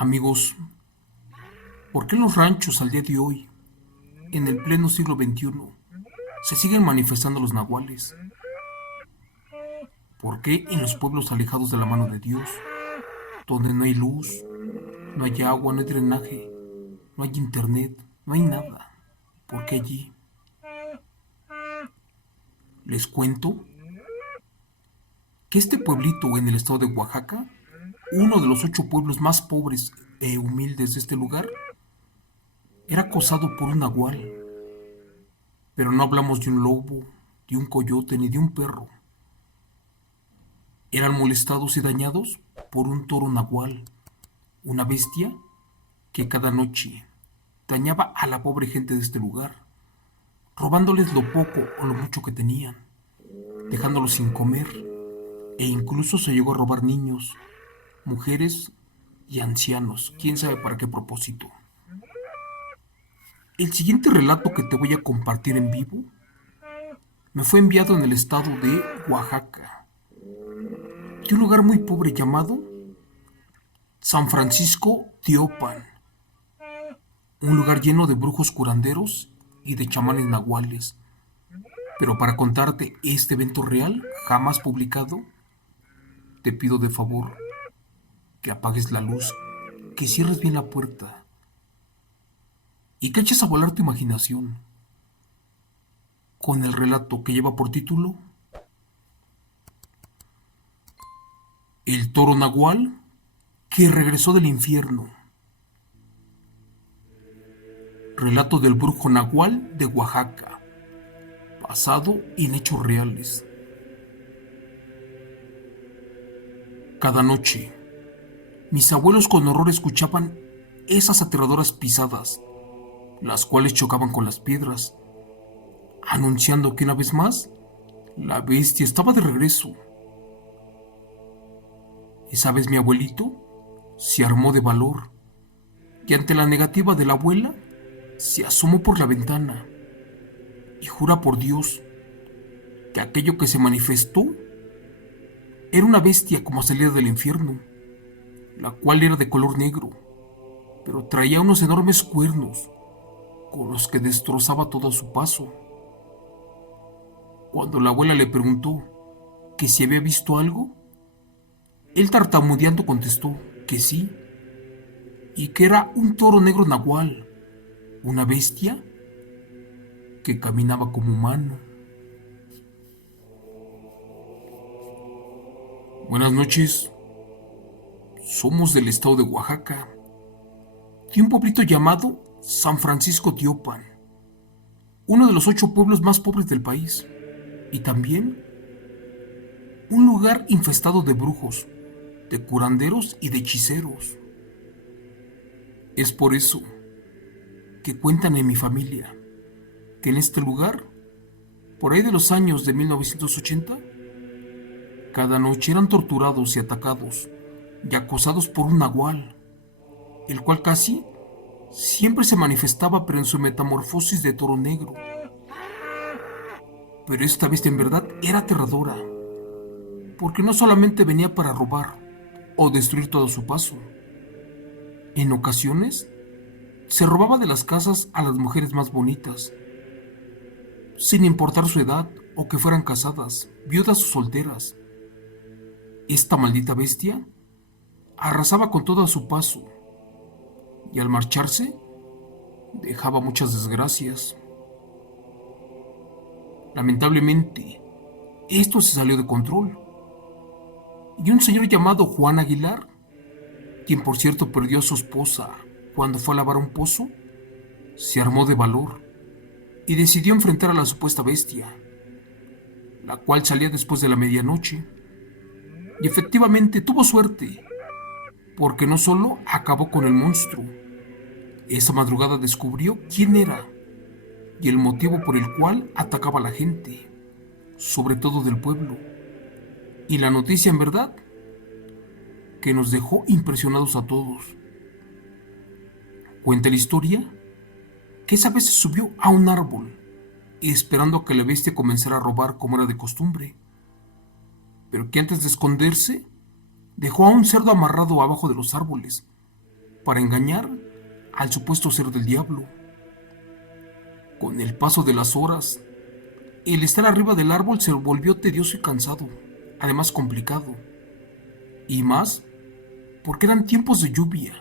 Amigos, ¿por qué en los ranchos al día de hoy, en el pleno siglo XXI, se siguen manifestando los nahuales? ¿Por qué en los pueblos alejados de la mano de Dios, donde no hay luz, no hay agua, no hay drenaje, no hay internet, no hay nada? ¿Por qué allí? Les cuento que este pueblito en el estado de Oaxaca, uno de los 8 pueblos más pobres e humildes de este lugar, era acosado por un nahual. Pero no hablamos de un lobo, de un coyote ni de un perro. Eran molestados y dañados por un toro nahual, una bestia que cada noche dañaba a la pobre gente de este lugar, robándoles lo poco o lo mucho que tenían, dejándolos sin comer, e incluso se llegó a robar niños, mujeres y ancianos, quién sabe para qué propósito. El siguiente relato que te voy a compartir en vivo me fue enviado en el estado de Oaxaca, de un lugar muy pobre llamado San Francisco Tiopan, un lugar lleno de brujos curanderos y de chamanes nahuales. Pero para contarte este evento real, jamás publicado, te pido de favor que apagues la luz, que cierres bien la puerta y que eches a volar tu imaginación con el relato que lleva por título El toro nahual que regresó del infierno. Relato del brujo nahual de Oaxaca, basado en hechos reales. Cada noche, mis abuelos con horror escuchaban esas aterradoras pisadas, las cuales chocaban con las piedras, anunciando que una vez más la bestia estaba de regreso. Esa vez mi abuelito se armó de valor y ante la negativa de la abuela se asomó por la ventana y jura por Dios que aquello que se manifestó era una bestia como salida del infierno, la cual era de color negro, pero traía unos enormes cuernos con los que destrozaba todo a su paso. Cuando la abuela le preguntó que si había visto algo, él tartamudeando contestó que sí, y que era un toro negro nahual, una bestia que caminaba como humano. Buenas noches, somos del estado de Oaxaca, de un pueblito llamado San Francisco Tiopan, uno de los 8 pueblos más pobres del país, y también un lugar infestado de brujos, de curanderos y de hechiceros. Es por eso que cuentan en mi familia que en este lugar, por ahí de los años de 1980, cada noche eran torturados y atacados y acosados por un nahual, el cual casi siempre se manifestaba pero en su metamorfosis de toro negro. Pero esta bestia en verdad era aterradora, porque no solamente venía para robar o destruir todo a su paso. En ocasiones, se robaba de las casas a las mujeres más bonitas, sin importar su edad o que fueran casadas, viudas o solteras. Esta maldita bestia arrasaba con todo a su paso y al marcharse dejaba muchas desgracias. Lamentablemente, esto se salió de control y un señor llamado Juan Aguilar, quien por cierto perdió a su esposa cuando fue a lavar un pozo, se armó de valor y decidió enfrentar a la supuesta bestia, la cual salía después de la medianoche. Y efectivamente tuvo suerte, porque no solo acabó con el monstruo, esa madrugada descubrió quién era y el motivo por el cual atacaba a la gente, sobre todo del pueblo. Y la noticia en verdad que nos dejó impresionados a todos. Cuenta la historia que esa vez se subió a un árbol, esperando a que la bestia comenzara a robar como era de costumbre, pero que antes de esconderse, dejó a un cerdo amarrado abajo de los árboles, para engañar al supuesto ser del diablo. Con el paso de las horas, el estar arriba del árbol se volvió tedioso y cansado, además complicado. Y más porque eran tiempos de lluvia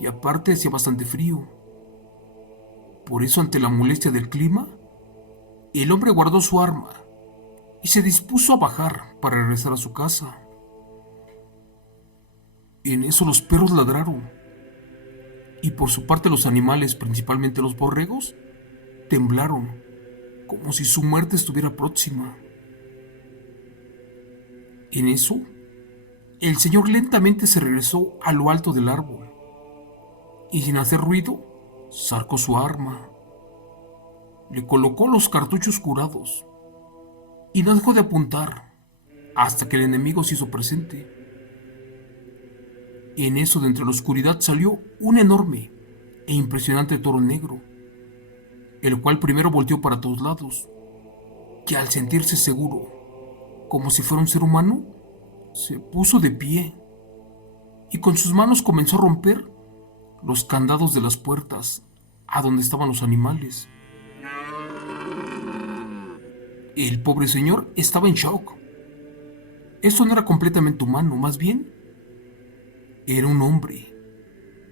y aparte hacía bastante frío. Por eso, ante la molestia del clima, el hombre guardó su arma y se dispuso a bajar para regresar a su casa. En eso los perros ladraron y por su parte los animales, principalmente los borregos, temblaron como si su muerte estuviera próxima. En eso, el señor lentamente se regresó a lo alto del árbol y sin hacer ruido, sacó su arma. Le colocó los cartuchos curados y no dejó de apuntar hasta que el enemigo se hizo presente. En eso, de entre la oscuridad, salió un enorme e impresionante toro negro, el cual primero volteó para todos lados, que al sentirse seguro, como si fuera un ser humano, se puso de pie y con sus manos comenzó a romper los candados de las puertas a donde estaban los animales. El pobre señor estaba en shock. Eso no era completamente humano, más bien era un hombre,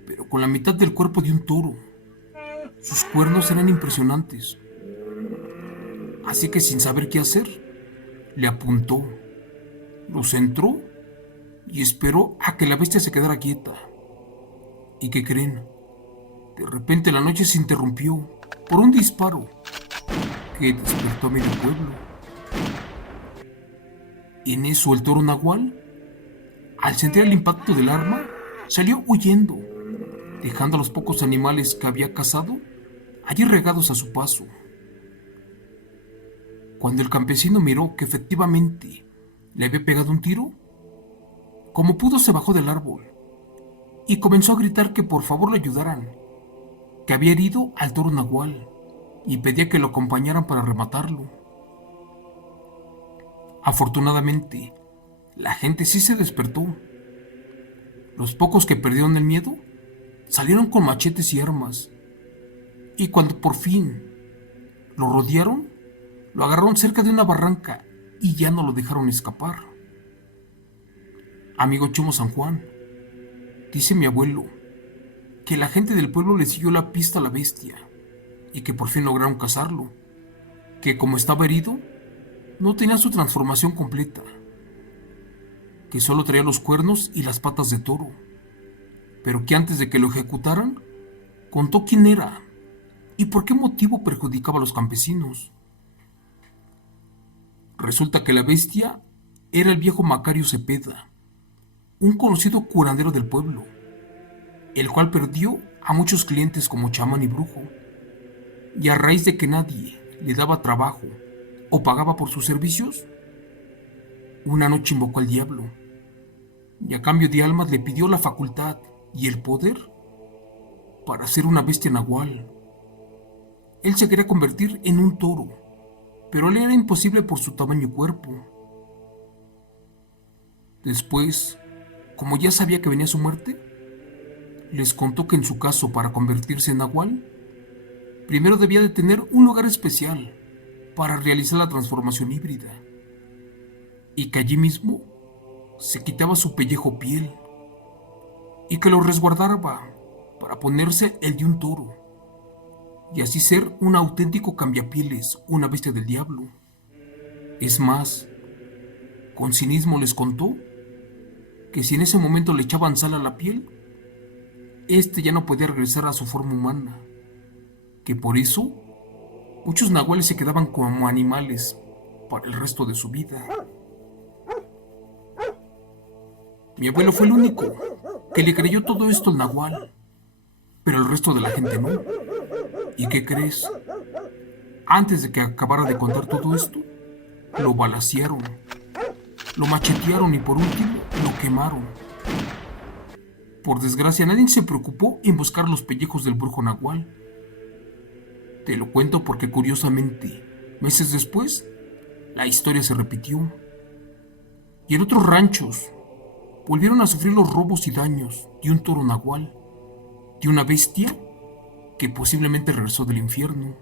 pero con la mitad del cuerpo de un toro. Sus cuernos eran impresionantes. Así que sin saber qué hacer, le apuntó, lo centró y esperó a que la bestia se quedara quieta. ¿Y qué creen? De repente la noche se interrumpió por un disparo que despertó a medio pueblo. En eso el toro nahual, al sentir el impacto del arma, salió huyendo, dejando a los pocos animales que había cazado allí regados a su paso. Cuando el campesino miró que efectivamente le había pegado un tiro, como pudo se bajó del árbol y comenzó a gritar que por favor le ayudaran, que había herido al toro nahual y pedía que lo acompañaran para rematarlo. Afortunadamente, la gente sí se despertó. Los pocos que perdieron el miedo salieron con machetes y armas, y cuando por fin lo rodearon, lo agarraron cerca de una barranca y ya no lo dejaron escapar. Amigo Chomo San Juan, dice mi abuelo que la gente del pueblo le siguió la pista a la bestia y que por fin lograron cazarlo, que como estaba herido, no tenía su transformación completa, que solo traía los cuernos y las patas de toro, pero que antes de que lo ejecutaran, contó quién era y por qué motivo perjudicaba a los campesinos. Resulta que la bestia era el viejo Macario Cepeda, un conocido curandero del pueblo, el cual perdió a muchos clientes como chamán y brujo, y a raíz de que nadie le daba trabajo o pagaba por sus servicios, una noche invocó al diablo, y a cambio de almas le pidió la facultad y el poder para ser una bestia nahual. Él se quería convertir en un toro, pero le era imposible por su tamaño y cuerpo. Después, como ya sabía que venía su muerte, les contó que en su caso, para convertirse en nahual, primero debía de tener un lugar especial para realizar la transformación híbrida, y que allí mismo se quitaba su pellejo piel y que lo resguardaba para ponerse el de un toro y así ser un auténtico cambiapieles, una bestia del diablo. Es más, con cinismo les contó que si en ese momento le echaban sal a la piel, este ya no podía regresar a su forma humana, que por eso muchos nahuales se quedaban como animales para el resto de su vida. Mi abuelo fue el único que le creyó todo esto al nahual, pero el resto de la gente no. ¿Y qué crees? Antes de que acabara de contar todo esto, lo balacearon, lo machetearon y por último lo quemaron. Por desgracia, nadie se preocupó en buscar los pellejos del brujo nahual. Te lo cuento porque curiosamente, meses después, la historia se repitió. Y en otros ranchos volvieron a sufrir los robos y daños de un toro nahual, de una bestia que posiblemente regresó del infierno.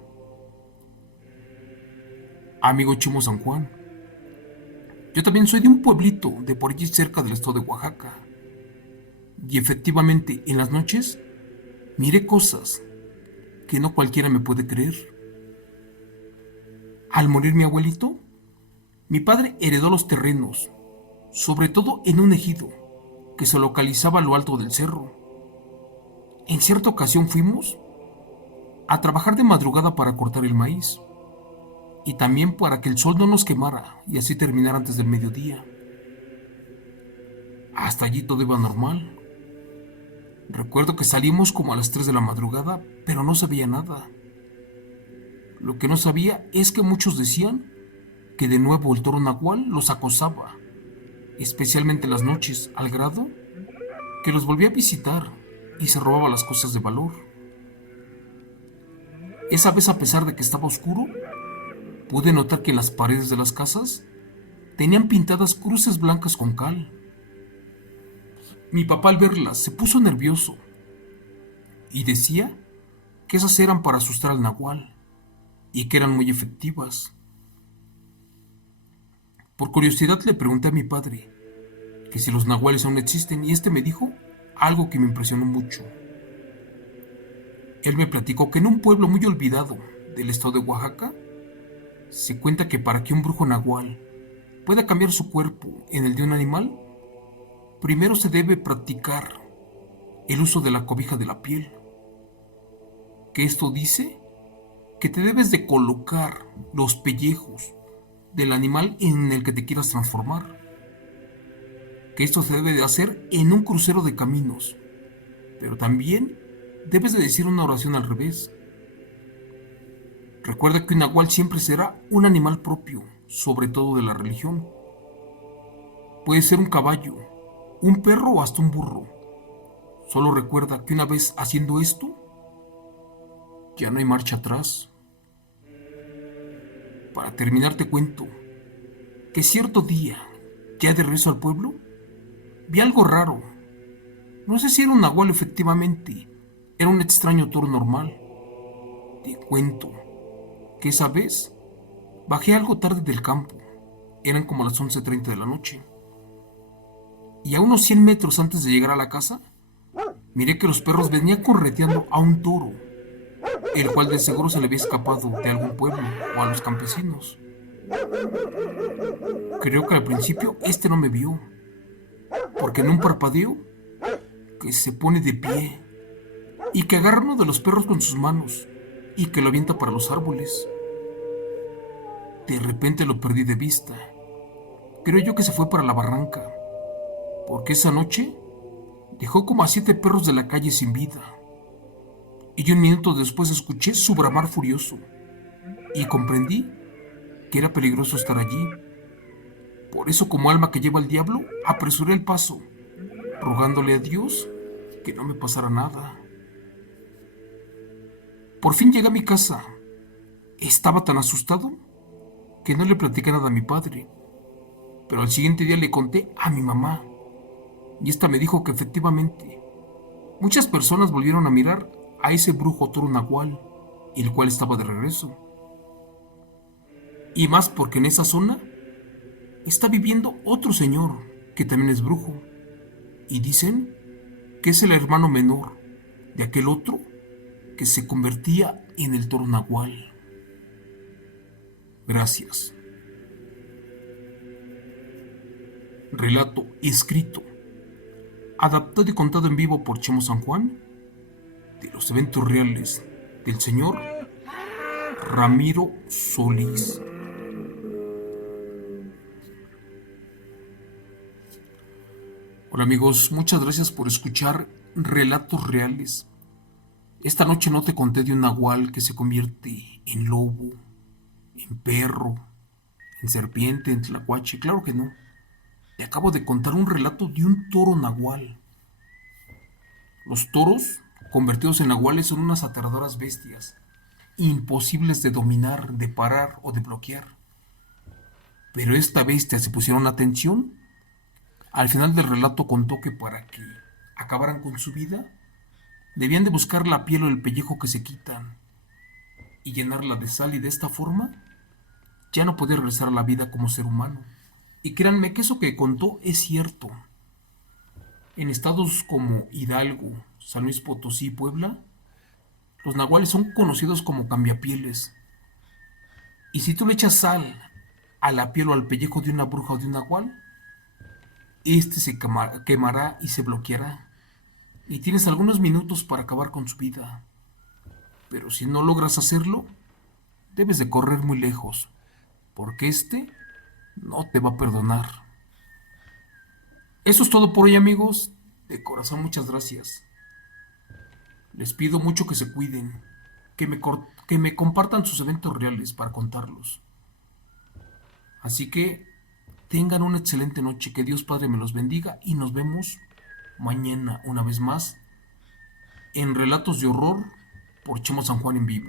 Amigo Chimo San Juan, yo también soy de un pueblito de por allí cerca del estado de Oaxaca. Y efectivamente, en las noches, miré cosas que no cualquiera me puede creer. Al morir mi abuelito, mi padre heredó los terrenos, sobre todo en un ejido que se localizaba a lo alto del cerro. En cierta ocasión fuimos a trabajar de madrugada para cortar el maíz y también para que el sol no nos quemara y así terminar antes del mediodía. Hasta allí todo iba normal. Recuerdo que salimos como a las 3 de la madrugada, pero no sabía nada. Lo que no sabía es que muchos decían que de nuevo el toro nahual los acosaba, especialmente en las noches, al grado que los volvía a visitar y se robaba las cosas de valor. Esa vez, a pesar de que estaba oscuro, pude notar que en las paredes de las casas tenían pintadas cruces blancas con cal. Mi papá al verlas se puso nervioso y decía que esas eran para asustar al nahual y que eran muy efectivas. Por curiosidad le pregunté a mi padre que si los nahuales aún existen y este me dijo algo que me impresionó mucho. Él me platicó que en un pueblo muy olvidado del estado de Oaxaca se cuenta que para que un brujo nahual pueda cambiar su cuerpo en el de un animal, primero se debe practicar el uso de la cobija de la piel. Que esto dice que te debes de colocar los pellejos del animal en el que te quieras transformar. Que esto se debe de hacer en un crucero de caminos, pero también debes de decir una oración al revés. Recuerda que un nahual siempre será un animal propio, sobre todo de la religión. Puede ser un caballo, un perro o hasta un burro. Solo recuerda que una vez haciendo esto, ya no hay marcha atrás. Para terminar te cuento que cierto día, ya de regreso al pueblo, vi algo raro. No sé si era un nahual efectivamente, era un extraño toro normal. Te cuento que esa vez bajé algo tarde del campo, eran como las 11:30 de la noche, y a unos 100 metros antes de llegar a la casa, miré que los perros venían correteando a un toro, el cual de seguro se le había escapado de algún pueblo o a los campesinos. Creo que al principio este no me vio, porque en un parpadeo que se pone de pie y que agarra uno de los perros con sus manos y que lo avienta para los árboles. De repente lo perdí de vista. Creo yo que se fue para la barranca, porque esa noche dejó como a 7 perros de la calle sin vida. Y un minuto después escuché su bramar furioso y comprendí que era peligroso estar allí. Por eso, como alma que lleva el diablo, apresuré el paso, rogándole a Dios que no me pasara nada. Por fin llegué a mi casa. Estaba tan asustado que no le platicé nada a mi padre, pero al siguiente día le conté a mi mamá, y esta me dijo que efectivamente muchas personas volvieron a mirar a ese brujo toro nahual, el cual estaba de regreso. Y más porque en esa zona está viviendo otro señor que también es brujo, y dicen que es el hermano menor de aquel otro que se convertía en el toro nahual. Gracias. Relato escrito, adaptado y contado en vivo por Chemo San Juan, de los eventos reales del señor Ramiro Solís. Hola amigos, muchas gracias por escuchar Relatos Reales. Esta noche no te conté de un nahual que se convierte en lobo, en perro, en serpiente, en tlacuache, claro que no. Te acabo de contar un relato de un toro nahual. Los toros, convertidos en nahuales, son unas aterradoras bestias, imposibles de dominar, de parar o de bloquear. Pero esta bestia, si pusieron atención, al final del relato contó que para que acabaran con su vida, Debían de buscar la piel o el pellejo que se quitan y llenarla de sal y de esta forma ya no podía regresar a la vida como ser humano. Y créanme que eso que contó es cierto. En estados como Hidalgo, San Luis Potosí y Puebla, los nahuales son conocidos como cambiapieles. Y si tú le echas sal a la piel o al pellejo de una bruja o de un nahual, este se quemará y se bloqueará. Y tienes algunos minutos para acabar con su vida. Pero si no logras hacerlo, debes de correr muy lejos, porque este no te va a perdonar. Eso es todo por hoy, amigos. De corazón, muchas gracias. Les pido mucho que se cuiden, que me compartan sus eventos reales para contarlos. Así que tengan una excelente noche, que Dios Padre me los bendiga y nos vemos mañana una vez más en Relatos de Horror por Chemo San Juan en vivo.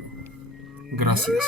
Gracias.